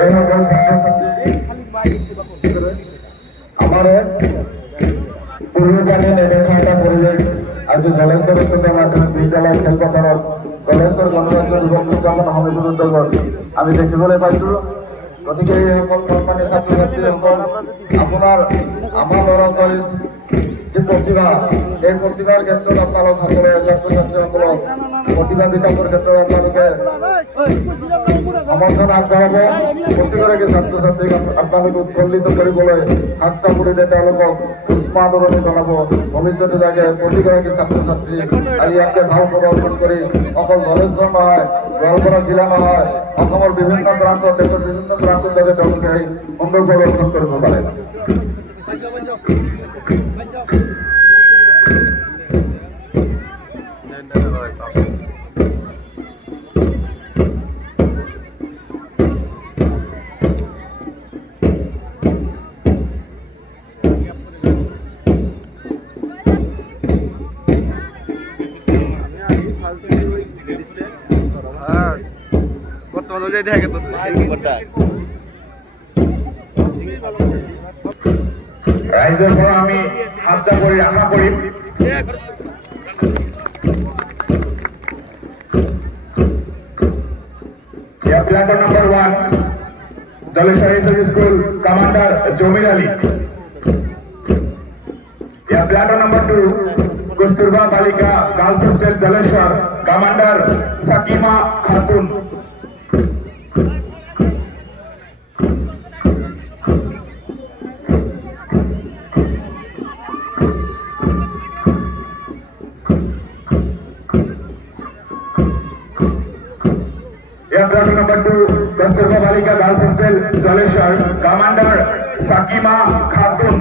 এই সকল আমাদের পূর্ব জানেন এখানে একটা পরিবেশ আছে জলেশ্বর উচ্চতর মাধ্যমিক বিদ্যালয় খেলপথারত জলেশ্বর গণরাজ্য যুবক উদযাপন সমিতির উদ্যোগত আমি দেখিবলৈ পাইছো। গতিকে এই সকল সম্মানীয় ছাত্রছাত্রীসকল আপোনাৰ আমাৰ ল'ৰা ছোৱালীৰ যে প্ৰতিভা এই প্ৰতিভাৰ ক্ষেত্ৰত আপোনালোকসকলে ছাত্ৰছাত্ৰীসকলক প্ৰতিভা বিকাশৰ ক্ষেত্ৰত আপোনালোকে সমৰ্থন আগবঢ়াব। প্ৰতিগৰাকী ছাত্ৰ ছাত্ৰীক আপোনালোকে উৎফুল্লিত কৰিবলৈ সাতটা পৰিলে তেওঁলোকক উষ্মা আদৰণি জনাব। ভৱিষ্যতে যাতে প্ৰতিগৰাকী ছাত্ৰ ছাত্ৰী আজি ইয়াতে ভাও প্ৰদৰ্শন কৰি অকল জলেশ্বৰ নহয়, গোৱালপাৰা জিলা নহয়, অসমৰ বিভিন্ন প্ৰান্তত দেশৰ বিভিন্ন প্ৰান্তত যাতে তেওঁলোকে এই সুন্দৰ প্ৰদৰ্শন কৰিব পাৰে। রাইজের পর আমি হাতটা করে আশা করি platform number 1 Jaleswar SS school commander Jamir Ali. Platform number 2 Kasturba Balika girls hostel Jaleswar commander Sakima Khatun. Platoon number 2 Kasturba Balika girls hostel Jaleswar commander Sakima Khatun.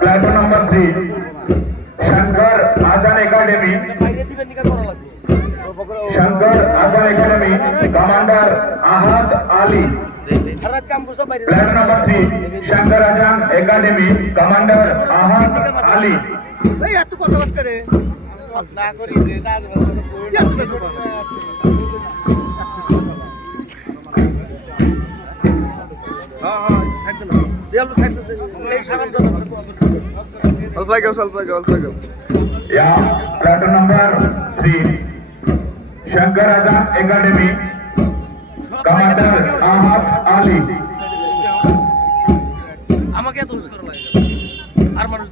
Platform number 3 Shankar Ajan academy, Shankar Ajan academy commander Ahad Ali. Platform number 3 Shankar Ajan academy commander Ahad Ali. Platoon number 3 Shankar Ajan academy commander Ahad Ali. আমাকে এত হুশ করা লাগে আর মানুষ